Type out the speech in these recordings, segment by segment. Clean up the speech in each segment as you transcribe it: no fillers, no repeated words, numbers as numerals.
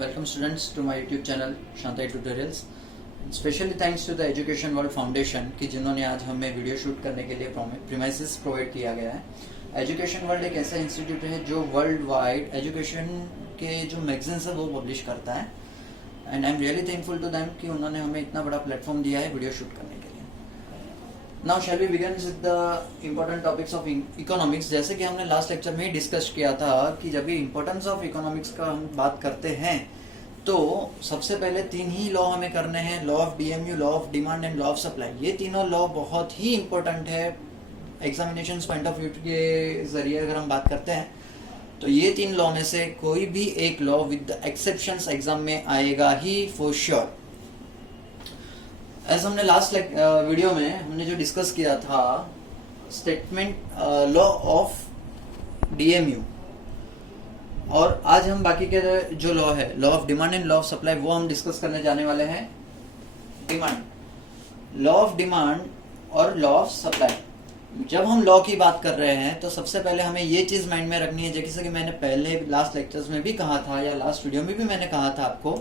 Welcome students to my YouTube channel Shantai Tutorials. Specially thanks to the Education World Foundation कि जिन्होंने आज हमें video shoot करने के लिए प्रीमाइसेस प्रोवाइड किया गया है। एजुकेशन वर्ल्ड एक ऐसा इंस्टीट्यूट है जो वर्ल्ड वाइड एजुकेशन के जो मैगजीन्स है वो पब्लिश करता है and I am really thankful to them कि उन्होंने हमें इतना बड़ा प्लेटफॉर्म दिया है वीडियो शूट करने के लिए। Now shall we begin with the important topics of economics. जैसे कि हमने लास्ट लेक्चर में ही डिस्कस किया था कि जब भी इम्पोर्टेंस ऑफ इकोनॉमिक्स का हम बात करते हैं तो सबसे पहले तीन ही लॉ हमें करने हैं, law of DMU, law of demand and law of supply. ये तीनों लॉ बहुत ही इंपॉर्टेंट है एग्जामिनेशन पॉइंट ऑफ व्यू के जरिए। अगर हम बात करते हैं तो ये तीन लॉ में से कोई भी एक लॉ विद एक्सेप्शंस एग्जाम में आएगा ही फॉर श्योर। ऐसा हमने लास्ट वीडियो में हमने जो डिस्कस किया था स्टेटमेंट लॉ ऑफ डीएमयू, और आज हम बाकी के जो लॉ है, law of demand and law of supply, वो हम डिस्कस करने जाने वाले हैं। डिमांड, लॉ ऑफ डिमांड और लॉ ऑफ सप्लाई। जब हम लॉ की बात कर रहे हैं तो सबसे पहले हमें ये चीज माइंड में रखनी है, जैसे कि मैंने पहले लास्ट लेक्चर्स में भी कहा था या लास्ट वीडियो में भी मैंने कहा था आपको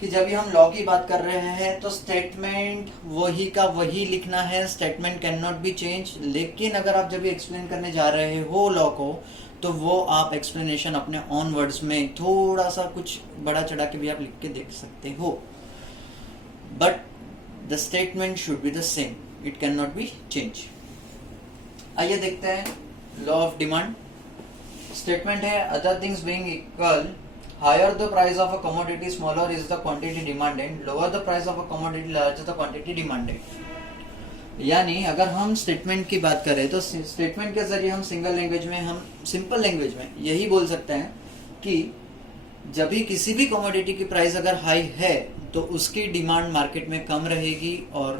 कि जब भी हम लॉ की बात कर रहे हैं तो स्टेटमेंट वही का वही लिखना है, statement can not be change. लेकिन अगर आप जब भी एक्सप्लेन करने जा रहे हो लॉ को तो वो आप एक्सप्लेनेशन अपने ऑन वर्ड्स में थोड़ा सा कुछ बड़ा चढ़ा के भी आप लिख के देख सकते हो, but the statement should be the same, it can not be change. आइए देखते हैं लॉ ऑफ डिमांड। स्टेटमेंट है other things being equal, higher the price of a commodity smaller is the quantity demanded, lower the price of a commodity larger the quantity demanded. यानी अगर हम statement की बात करें तो स्टेटमेंट के जरिए हम सिंगल लैंग्वेज में, हम सिंपल लैंग्वेज में यही बोल सकते हैं कि जब भी किसी भी कमोडिटी की प्राइस अगर हाई है तो उसकी डिमांड मार्केट में कम रहेगी, और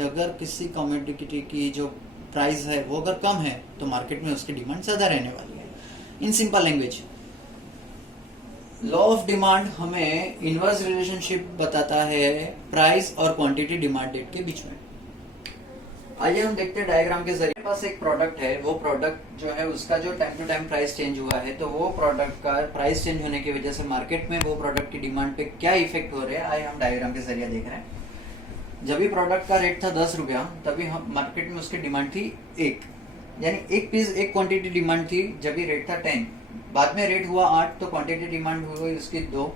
अगर किसी कमोडिटी की जो प्राइस है वो अगर कम है तो मार्केट में उसकी डिमांड ज्यादा रहने वाली है। In simple language law of demand हमें इनवर्स रिलेशनशिप बताता है प्राइस और क्वांटिटी डिमांडेड के बीच में। आइए हम देखते हैं डायग्राम के जरिए। पास एक प्रोडक्ट है, वो प्रोडक्ट जो है उसका जो time to time price change हुआ है, तो वो प्रोडक्ट का प्राइस चेंज होने की वजह से मार्केट में वो प्रोडक्ट की डिमांड पे क्या इफेक्ट हो रहा है, आइए हम डायग्राम के जरिए देख रहे हैं। जब भी प्रोडक्ट का रेट था 10 रुपया, तभी हम मार्केट में उसकी डिमांड थी 1, यानी एक पीस एक क्वांटिटी डिमांड थी। जब भी रेट था 10, बाद में रेट हुआ 8 तो क्वांटिटी डिमांड हुई उसकी 2,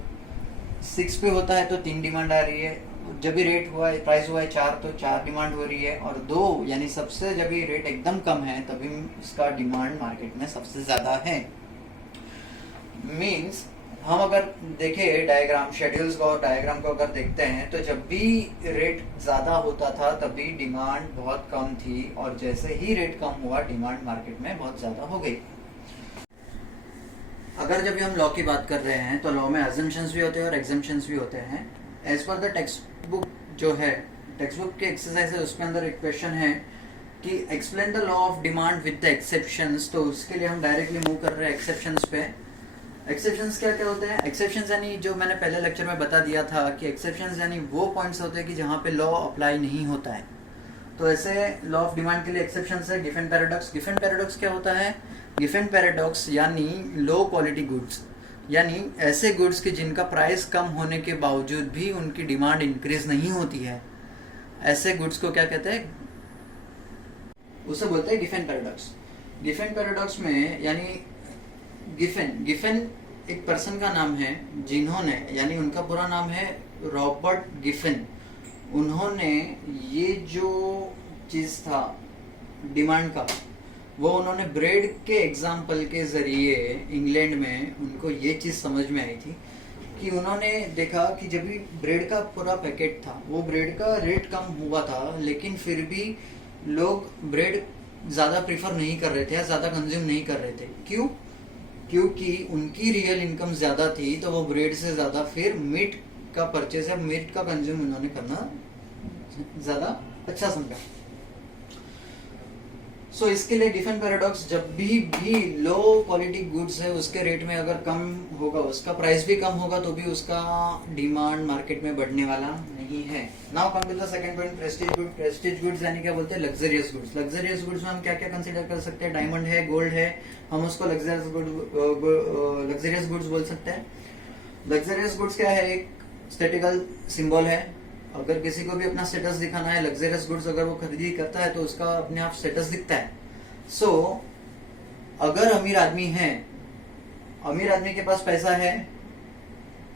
6 पे होता है तो 3 डिमांड आ रही है। जब भी रेट हुआ, प्राइस हुआ है 4 तो 4 डिमांड हो रही है, और 2 यानी सबसे जब भी रेट एकदम कम है तभी उसका डिमांड मार्केट में सबसे ज्यादा है। मींस हम अगर देखें डायग्राम, शेड्यूल्स को, डायग्राम को अगर देखते हैं तो जब भी रेट ज्यादा होता था तभी डिमांड बहुत कम थी, और जैसे ही रेट कम हुआ डिमांड मार्केट में बहुत ज्यादा हो गई। अगर जब भी हम लॉ की बात कर रहे हैं तो लॉ में अजम्पशंस भी होते हैं और एग्जम्पशंस भी होते हैं। As per the text book जो है, टेक्स्ट बुक के एक्सरसाइज है, उसके अंदर एक क्वेश्चन है कि explain the law of demand with the exceptions. तो उसके लिए हम डायरेक्टली मूव कर रहे हैं एक्सेप्शंस पे। एक्सेप्शंस क्या क्या होते हैं? एक्सेप्शंस यानी जो मैंने पहले लेक्चर में बता दिया था कि एक्सेप्शंस यानी वो पॉइंट्स होते हैं कि जहाँ पे लॉ अप्लाई नहीं होता है। तो ऐसे लॉ ऑफ डिमांड के लिए एक्सेप्शंस है गिवन पैराडॉक्स। गिवन पैराडॉक्स क्या होता है? गिवन पैराडॉक्स यानी लो क्वालिटी गुड्स, यानी ऐसे गुड्स की जिनका प्राइस कम होने के बावजूद भी उनकी डिमांड इंक्रीज नहीं होती है, ऐसे गुड्स को क्या कहते हैं? उसे बोलते हैं गिवन पैराडॉक्स। गिवन पैराडॉक्स में यानी गिफन एक पर्सन का नाम है जिन्होंने, यानी उनका पूरा नाम है रॉबर्ट गिफन। उन्होंने ये जो चीज था डिमांड का, वो उन्होंने ब्रेड के एग्जाम्पल के जरिए इंग्लैंड में उनको ये चीज समझ में आई थी कि उन्होंने देखा कि जब भी ब्रेड का पूरा पैकेट था, वो ब्रेड का रेट कम हुआ था, लेकिन फिर भी लोग ब्रेड ज्यादा प्रीफर नहीं कर रहे थे या ज्यादा कंज्यूम नहीं कर रहे थे। क्यों? क्योंकि उनकी रियल इनकम ज्यादा थी, तो वो ब्रेड से ज्यादा फिर मीट का परचेज है, मीट का कंज्यूम उन्होंने करना ज्यादा अच्छा समझा। सो इसके लिए गिवन पैराडॉक्स, जब भी लो क्वालिटी गुड्स है उसके रेट में अगर कम होगा, उसका प्राइस भी कम होगा, तो भी उसका डिमांड मार्केट में बढ़ने वाला नहीं है। Now come to the second point, prestige good. Prestige goods यानी क्या बोलते हैं? Luxurious goods. लग्जरियस गुड्स में हम क्या क्या कंसीडर कर सकते हैं? डायमंड है, गोल्ड है, हम उसको लग्जरियस गुड्स बोल सकते हैं। लग्जरियस गुड्स क्या है, एक स्टेटिकल सिंबल है। अगर किसी को भी अपना स्टेटस दिखाना है, लग्जरियस गुड्स अगर वो खरीदी करता है तो उसका अपने आप स्टेटस दिखता है। सो अगर अमीर आदमी है, अमीर आदमी के पास पैसा है,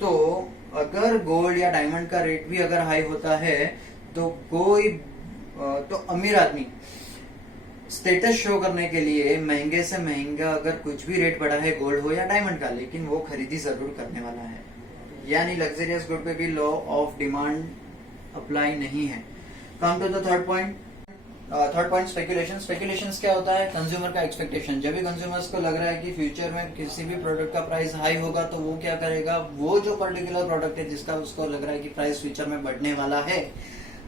तो अगर गोल्ड या डायमंड का रेट भी अगर हाई होता है तो तो अमीर आदमी स्टेटस शो करने के लिए महंगे से महंगा अगर कुछ भी रेट बढ़ा है, गोल्ड हो या डायमंड का, लेकिन वो खरीदी जरूर करने वाला है। यानी लग्जरियस गुड पे भी लॉ ऑफ डिमांड अप्लाई नहीं है। Come to the third point, speculation. Speculation क्या होता है, कंज्यूमर का एक्सपेक्टेशन। जब भी कंज्यूमर्स को लग रहा है कि फ्यूचर में किसी भी प्रोडक्ट का प्राइस हाई होगा तो वो क्या करेगा, वो जो पर्टिकुलर प्रोडक्ट है जिसका उसको लग रहा है कि प्राइस फ्यूचर में बढ़ने वाला है,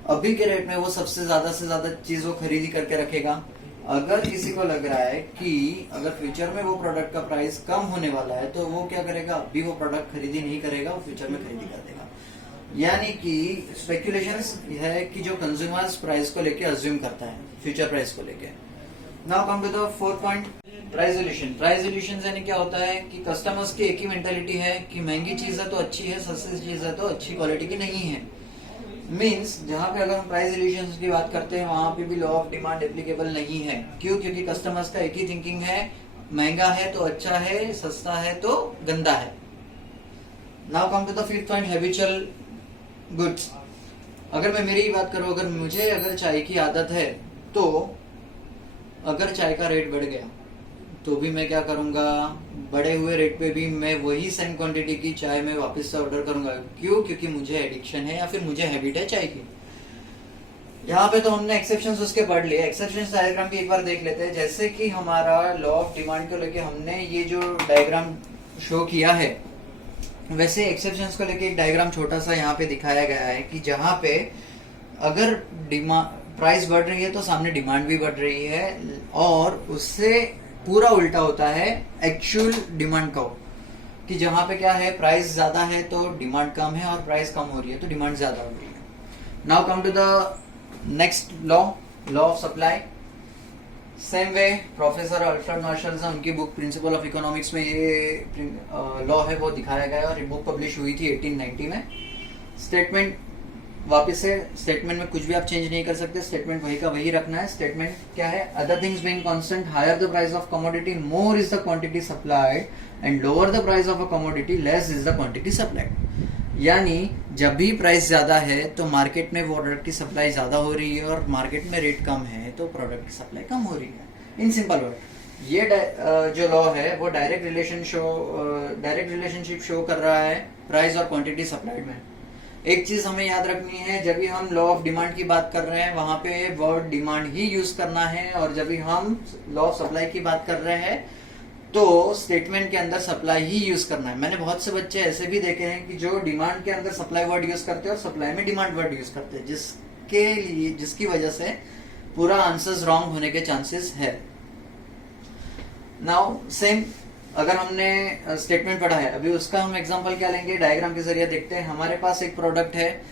अभी के रेट में वो सबसे ज्यादा से ज्यादा चीज वो खरीदी करके रखेगा। अगर किसी को लग रहा है कि अगर फ्यूचर में वो प्रोडक्ट का प्राइस कम होने वाला है तो वो क्या करेगा, अभी वो प्रोडक्ट खरीदी नहीं करेगा, वो फ्यूचर में खरीदी कर देगा। यानी कि स्पेकुलेशंस है कि जो कंज्यूमर्स प्राइस को लेके अज्यूम करता है, फ्यूचर प्राइस को लेके। Now come to the fourth point, price illusion. Price illusion यानी क्या होता है कि कस्टमर्स की एक ही मेंटालिटी है कि महंगी चीज है तो अच्छी है, सस्ती चीज है तो अच्छी क्वालिटी की नहीं है। मीन्स जहां पे अगर हम प्राइस इल्यूशन की बात करते हैं वहां पे भी लॉ ऑफ डिमांड एप्लीकेबल नहीं है। क्यों? क्योंकि कस्टमर्स का एक ही थिंकिंग है, महंगा है तो अच्छा है, सस्ता है तो गंदा है। Now come to the fifth point, habitual goods. अगर मैं मेरी ही बात करूं, अगर चाय की आदत है तो अगर चाय का रेट बढ़ गया तो भी मैं क्या करूंगा, बढ़े हुए रेट पे भी मैं वही सेम क्वांटिटी की चाय मैं वापस से ऑर्डर करूंगा। क्यों? क्योंकि मुझे एडिक्शन है या फिर मुझे हैबिट है चाय की। यहाँ पे तो हमने एक्सेप्शंस उसके पढ़ लिए, एक्सेप्शंस डायग्राम भी एक बार देख लेते हैं। जैसे कि हमारा लॉ ऑफ डिमांड को लेके हमने ये जो डायग्राम शो किया है, वैसे एक्सेप्शंस को लेके एक डायग्राम छोटा सा यहाँ पे दिखाया गया है कि जहाँ पे अगर प्राइस बढ़ रही है तो सामने डिमांड भी बढ़ रही है, और उससे पूरा उल्टा होता है एक्चुअल डिमांड का, कि जहां पे क्या है, प्राइस ज्यादा है तो डिमांड कम है, और प्राइस कम हो रही है तो डिमांड ज्यादा हो रही है। Now come to the next law, law of supply. Same way professor Alfred Marshall ने उनकी बुक प्रिंसिपल ऑफ इकोनॉमिक्स में ये लॉ है वो दिखाया गया है, और ये बुक पब्लिश हुई थी 1890 में। स्टेटमेंट वापस से, स्टेटमेंट में कुछ भी आप चेंज नहीं कर सकते, स्टेटमेंट वही का वही रखना है। स्टेटमेंट क्या है, other things being constant, higher the price of commodity more is the quantity supplied, and lower the price of a commodity less is the quantity supplied. यानी जब भी प्राइस ज्यादा है तो मार्केट में वो प्रोडक्ट की सप्लाई ज्यादा हो रही है, और मार्केट में रेट कम है तो प्रोडक्ट की सप्लाई कम हो रही है। इन सिंपल वर्ड ये जो लॉ है वो डायरेक्ट रिलेशनशिप शो कर रहा है प्राइस और क्वांटिटी सप्लाइड में। एक चीज हमें याद रखनी है, जब भी हम लॉ ऑफ डिमांड की बात कर रहे हैं वहां पे वर्ड डिमांड ही यूज करना है, और जब भी हम लॉ ऑफ सप्लाई की बात कर रहे हैं तो स्टेटमेंट के अंदर सप्लाई ही यूज करना है। मैंने बहुत से बच्चे ऐसे भी देखे हैं कि जो डिमांड के अंदर सप्लाई वर्ड यूज करते हैं और सप्लाई में डिमांड वर्ड यूज करते हैं, जिसकी वजह से पूरा आंसर्स रॉन्ग होने के चांसेस है। नाउ सेम अगर हमने स्टेटमेंट पढ़ा है, अभी उसका हम एग्जांपल क्या लेंगे, डायग्राम के जरिए देखते हैं। हमारे पास एक प्रोडक्ट है,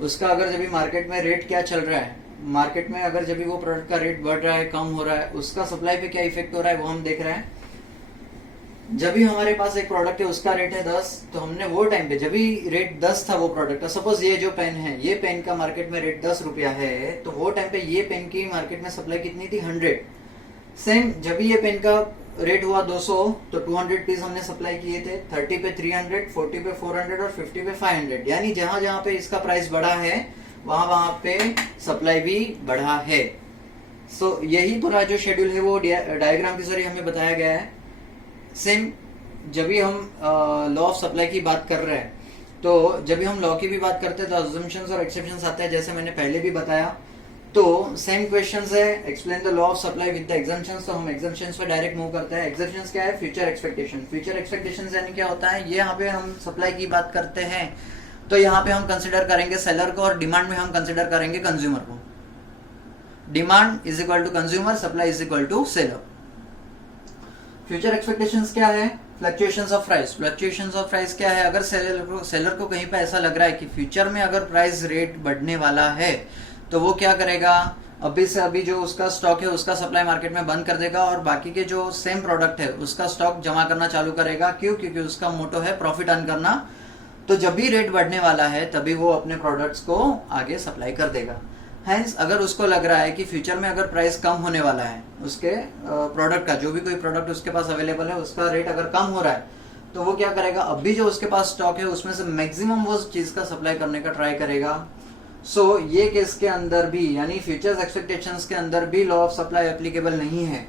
उसका अगर जब भी मार्केट में रेट क्या चल रहा है, मार्केट में अगर जब भी वो प्रोडक्ट का रेट बढ़ रहा है, कम हो रहा है, उसका सप्लाई पे क्या इफेक्ट हो रहा है वो हम देख रहे हैं। जब भी हमारे पास एक प्रोडक्ट है उसका रेट है 10, तो हमने वो टाइम पे जब भी रेट 10 था वो प्रोडक्ट का, सपोज ये जो पेन है, ये पेन का मार्केट में रेट 10 रुपया है, तो वो टाइम पे ये पेन की मार्केट में सप्लाई कितनी थी, 100। सेम जब भी ये पेन का रेट हुआ 200 तो 200 पीस हमने सप्लाई किए थे, 30 पे 300, 40 पे 400 और 50 पे 500। यानी जहां जहां पे इसका प्राइस बढ़ा है वहां वहां पे सप्लाई भी बढ़ा है। सो यही पूरा जो शेड्यूल है वो डायग्राम के जरिए हमें बताया गया है। सेम जब भी हम लॉ ऑफ सप्लाई की बात कर रहे हैं, तो जब भी हम लॉ की भी बात करते हैं तो अजम्पशंस और एक्सेप्शंस आते हैं, जैसे मैंने पहले भी बताया। तो सेम क्वेश्चंस है, explain the law of supply with the exemptions, तो हम एग्जम्पशंस पे डायरेक्ट मूव करते हैं। एग्जम्पशंस क्या है, फ्यूचर एक्सपेक्टेशन। फ्यूचर एक्सपेक्टेशंस यानी क्या होता है, ये यहाँ पे हम सप्लाई की बात करते हैं तो यहाँ पे हम कंसिडर करेंगे सेलर को, और डिमांड में हम कंसिडर करेंगे कंज्यूमर को। Demand is equal to consumer, supply is equal to seller. Future expectations क्या है, fluctuations of price. Fluctuations of price क्या है, अगर सेलर को कहीं पे ऐसा लग रहा है कि फ्यूचर में अगर प्राइस रेट बढ़ने वाला है तो वो क्या करेगा, अभी से अभी जो उसका स्टॉक है उसका सप्लाई मार्केट में बंद कर देगा, और बाकी के जो सेम प्रोडक्ट है उसका स्टॉक जमा करना चालू करेगा। क्यों? क्योंकि उसका मोटो है प्रॉफिट अर्न करना, तो जब भी रेट बढ़ने वाला है तभी वो अपने प्रोडक्ट्स को आगे सप्लाई कर देगा। हैंस अगर उसको लग रहा है कि फ्यूचर में अगर प्राइस कम होने वाला है उसके प्रोडक्ट का, जो भी कोई प्रोडक्ट उसके पास अवेलेबल है उसका रेट अगर कम हो रहा है, तो वो क्या करेगा, अभी जो उसके पास स्टॉक है उसमें से मैक्सिमम वो चीज का सप्लाई करने का ट्राई करेगा। सो ये केस के अंदर भी, यानी फ्यूचर्स एक्सपेक्टेशंस के अंदर भी लॉ ऑफ सप्लाई एप्लीकेबल नहीं है।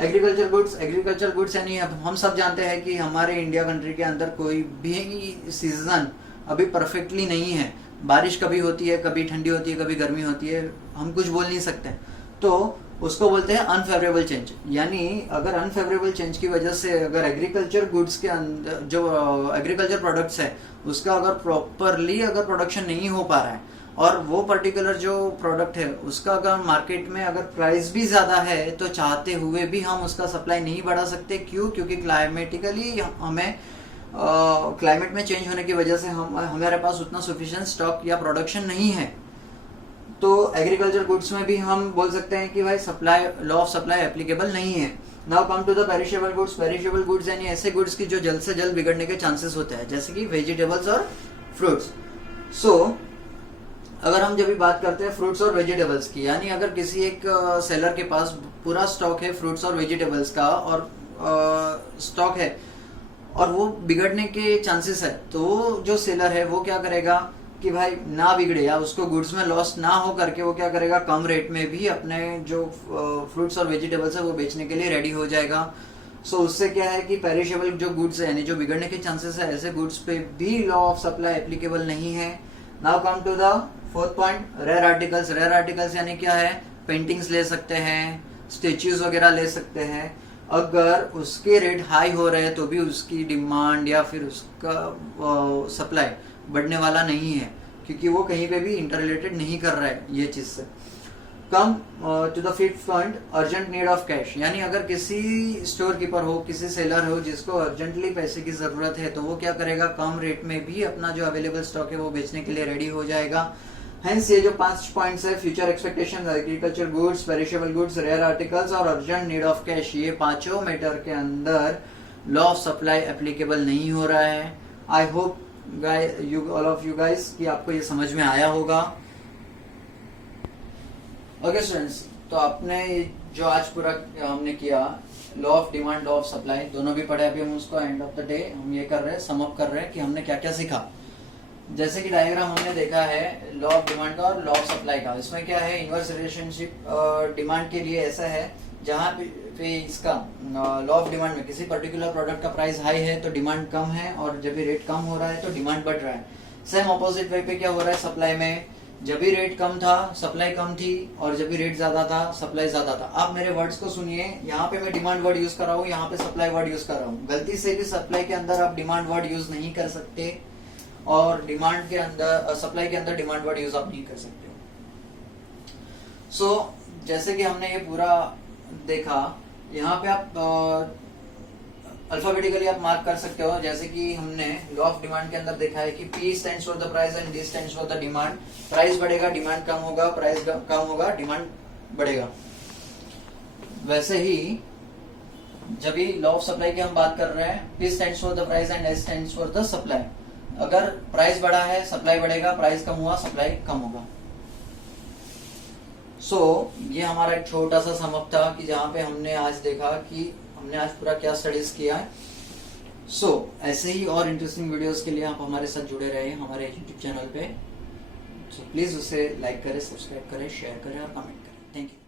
एग्रीकल्चर गुड्स यानी हम सब जानते हैं कि हमारे इंडिया कंट्री के अंदर कोई भी सीजन अभी परफेक्टली नहीं है। बारिश कभी होती है, कभी ठंडी होती है, कभी गर्मी होती है, हम कुछ बोल नहीं सकते। तो उसको बोलते हैं अनफेवरेबल चेंज। यानी अगर अनफेवरेबल चेंज की वजह से अगर एग्रीकल्चर गुड्स के अंदर जो एग्रीकल्चर प्रोडक्ट्स है उसका अगर प्रॉपरली अगर प्रोडक्शन नहीं हो पा रहा है और वो पर्टिकुलर जो प्रोडक्ट है उसका अगर मार्केट में अगर प्राइस भी ज़्यादा है, तो चाहते हुए भी हम उसका सप्लाई नहीं बढ़ा सकते। क्यों? क्योंकि क्लाइमेटिकली हमें क्लाइमेट में चेंज होने की वजह से हमारे पास उतना सफिशिएंट स्टॉक या प्रोडक्शन नहीं है। तो एग्रीकल्चर गुड्स में भी हम बोल सकते हैं कि भाई supply law of supply applicable नहीं है। Now come to the perishable goods. Perishable goods यानी ऐसे गुड्स की जो जल्द से जल्द बिगड़ने के चांसेस होते हैं, जैसे कि वेजिटेबल्स और फ्रूट्स। सो अगर हम जब भी बात करते हैं फ्रूट्स और वेजिटेबल्स की, यानी अगर किसी एक सेलर के पास पूरा स्टॉक है फ्रूट्स और वेजिटेबल्स का और स्टॉक है और वो बिगड़ने के चांसेस है, तो जो सेलर है वो क्या करेगा कि भाई ना बिगड़े या उसको गुड्स में लॉस ना हो करके वो क्या करेगा, कम रेट में भी अपने जो फ्रूट्स और वेजिटेबल्स है वो बेचने के लिए रेडी हो जाएगा। सो उससे क्या है कि पेरिशेबल जो गुड्स है यानी जो बिगड़ने के चांसेस है, ऐसे गुड्स पे भी लॉ ऑफ सप्लाई एप्लीकेबल नहीं है। Now come to the fourth point, rare articles. Rare articles यानी क्या है, पेंटिंग्स ले सकते हैं, स्टेच्यूज वगैरह ले सकते हैं। अगर उसके रेट हाई हो रहे हैं तो भी उसकी डिमांड या फिर उसका सप्लाई बढ़ने वाला नहीं है, क्योंकि वो कहीं पे भी इंटर रिलेटेड नहीं कर रहा है ये चीज से। Come to the fifth point, urgent need of cash. यानी अगर किसी स्टोर कीपर हो, किसी सेलर हो जिसको अर्जेंटली पैसे की जरूरत है, तो वो क्या करेगा, कम रेट में भी अपना जो अवेलेबल स्टॉक है वो बेचने के लिए रेडी हो जाएगा। हेंस ये जो 5 पॉइंट्स है, future expectations, agriculture goods, perishable goods, rare articles और अर्जेंट नीड ऑफ कैश, ये पांचों मैटर के अंदर लॉ ऑफ सप्लाई एप्लीकेबल नहीं हो रहा है। I hope all of you guys कि आपको ये समझ में आया होगा। ओके स्टूडेंट्स, तो आपने जो आज पूरा हमने किया law of demand, law of supply दोनों भी पढ़े। अभी हम उसको एंड ऑफ द डे हम ये कर रहे हैं, सम अप कर रहे हैं कि हमने क्या क्या सीखा। जैसे कि डायग्राम हमने देखा है लॉ ऑफ डिमांड का और लॉ ऑफ सप्लाई का। इसमें क्या है, इनवर्स रिलेशनशिप डिमांड के लिए ऐसा है जहाँ पे इसका लॉ ऑफ डिमांड में किसी पर्टिकुलर प्रोडक्ट का प्राइस हाई है तो डिमांड कम है, और जब भी रेट कम हो रहा है तो डिमांड बढ़ रहा है। सेम ऑपोजिट वे पे क्या हो रहा है सप्लाई में, जब भी रेट कम था सप्लाई कम थी, और जब भी रेट ज्यादा था सप्लाई ज्यादा था। आप मेरे वर्ड्स को सुनिए, यहाँ पे मैं डिमांड वर्ड यूज कर रहा हूँ, यहाँ पे सप्लाई वर्ड यूज कर रहा हूँ। गलती से भी सप्लाई के अंदर आप डिमांड वर्ड यूज नहीं कर सकते, और डिमांड के अंदर सप्लाई के अंदर डिमांड वर्ड यूज आप नहीं कर सकते। सो जैसे कि हमने ये पूरा देखा, यहाँ पे आप अल्फाबेटिकली आप मार्क कर सकते हो। जैसे कि हमने लॉ ऑफ डिमांड के अंदर देखा है कि P stands for the price and D stands for the demand. Price बढ़ेगा डिमांड कम होगा, प्राइस कम होगा डिमांड बढ़ेगा। वैसे ही जब भी लॉ ऑफ सप्लाई की हम बात कर रहे हैं, P stands for the price and S stands for the supply. अगर प्राइस बढ़ा है सप्लाई बढ़ेगा, प्राइस कम हुआ सप्लाई कम होगा। सो ये हमारा एक छोटा सा समअप था कि जहाँ पे हमने आज देखा कि हमने आज पूरा क्या स्टडीज किया है। सो ऐसे ही और इंटरेस्टिंग वीडियोस के लिए आप हमारे साथ जुड़े रहे हमारे यूट्यूब चैनल पे। सो प्लीज उसे लाइक करें, सब्सक्राइब करें, शेयर करें और कमेंट करें। Thank you.